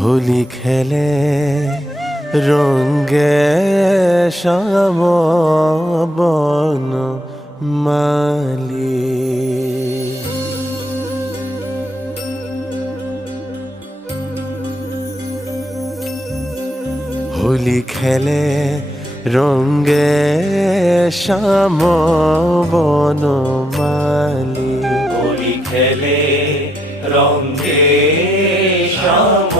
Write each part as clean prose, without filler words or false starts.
হোলি খেলে রঙে শ্যাম বন মালি। হোলি খেলে রঙে শ্যাম বন মালি। হোলি খেলে রঙে শ্যাম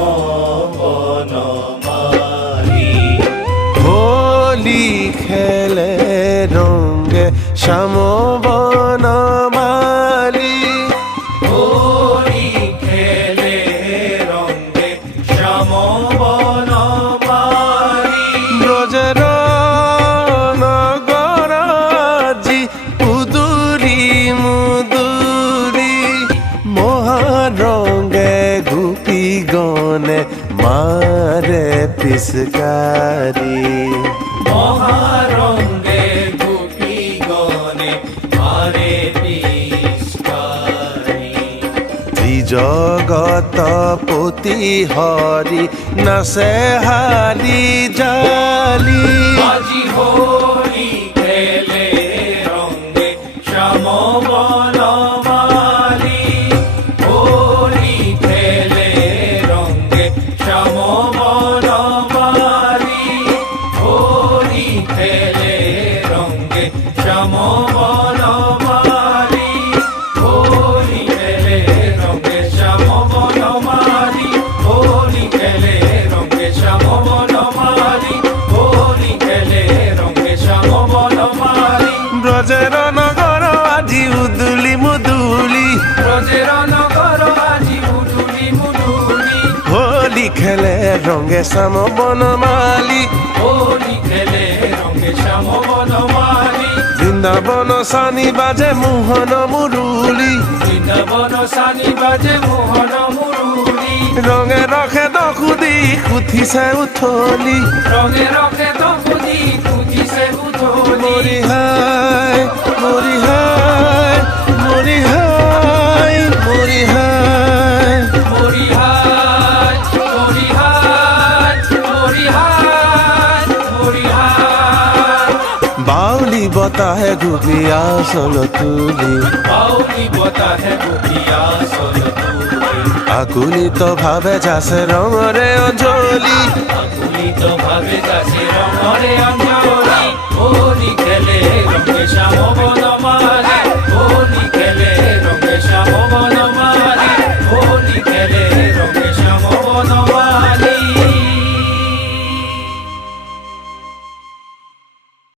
বনমালী। হোলি খেলে রঙে শ্যাম বন মালি। হোলি খেলে রঙে শ্যাম বনমালী। ব্রজের নগরাজি উদুরি মুদুরি মহারঙ্গে গুপি গনে মারে পিসকারি। মহারঙ্গে গোপী গনে মারে পিচকারি। ত্রিজগত পতি হরি নাচে হালি জালি। আজি হোলি খেলে রঙে শ্যাম বনমালী। হোলি খেলে রঙে শ্যাম বনমালী। হোলি খেলে রঙে শ্যাম বনমালী। হোলি খেলে রঙে শ্যাম বনমালী। হোলি খেলে রঙে শ্যাম বনমালী। হোলি খেলে রঙে শ্যাম বনমালী। ব্রজের নগর আজি উদুলি মুদুলি ব্রজের নগর আজি মুদুলি মুদুলি। হোলি খেলে রঙে শ্যাম বনমালি। হোলি খেলে রঙে শ্যাম বনমালী। বৃন্দাবন সানি বাজে মোহন মুরুলি। বৃন্দাবন সানি বাজে মোহন মুরুলি। রঙে রখে দখুদি কুথিছে উথলি। রঙে রঙে দখুদি খুঁজিছে উথলি। মরি হায় মরি হায় মরি হায় মরি হায়। মরিহায় মরিহায় মরিহায় মরিহায়। বাউলি বতাহে গুবিয়া সল তুলি। বাউলি বতাহে গুপিয়া সল তুলি। আকুলিত ভাবে যাসে রঙরে অঞ্জলি। আকুলিত ভাবে যাচ্ছে রঙরে অঞ্জলি। হোলি খেলে রঙে শ্যাম